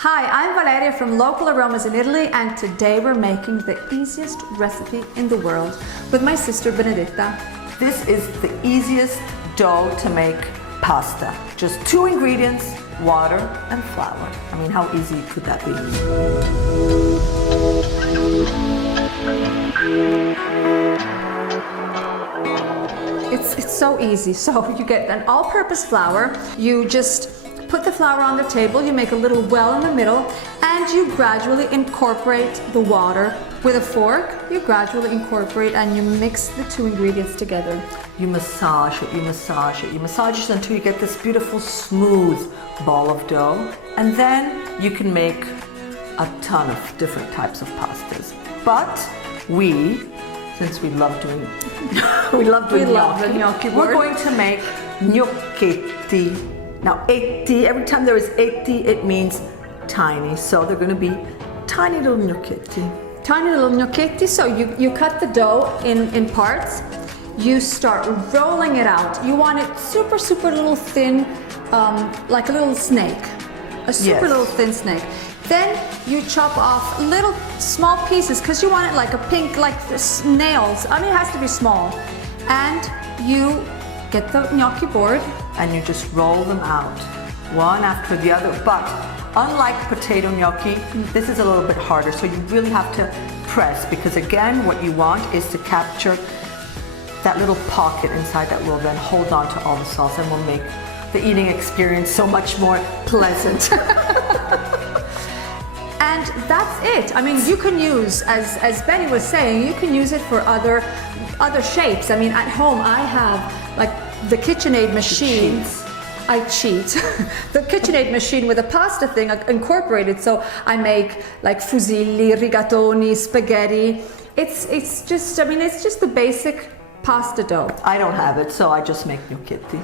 Hi, I'm Valeria from local Aromas in Italy, and today we're making the easiest recipe in the world with my sister Benedetta. This is the easiest dough to make pasta. Just 2 ingredients, water and flour. I mean, how easy could that be? It's so easy. So you get an all-purpose flour, you just put the flour on the table, you make a little well in the middle, and you gradually incorporate the water. With a fork, you gradually incorporate and you mix the 2 ingredients together. You massage it, you massage it, you massage it until you get this beautiful smooth ball of dough. And then you can make a ton of different types of pastas. But since we love doing gnocchi, we're going to make gnocchetti. Now, every time there is etti, it means tiny. So they're going to be tiny little gnocchetti. Tiny little gnocchetti. So you cut the dough in parts. You start rolling it out. You want it super, super little thin, like a little snake. A super little thin snake. Then you chop off little small pieces because you want it like a pink, like nails. I mean, it has to be small. And you get the gnocchi board and you just roll them out one after the other. But unlike potato gnocchi, this is a little bit harder, so you really have to press, because again, what you want is to capture that little pocket inside that will then hold on to all the sauce and will make the eating experience so much more pleasant. And that's it. I mean, you can use, as Benny was saying, you can use it for other shapes. I mean, at home I have like the KitchenAid machine. I cheat. The KitchenAid machine with a pasta thing incorporated, so I make like fusilli, rigatoni, spaghetti. It's just the basic pasta dough. I don't have it, so I just make gnocchetti.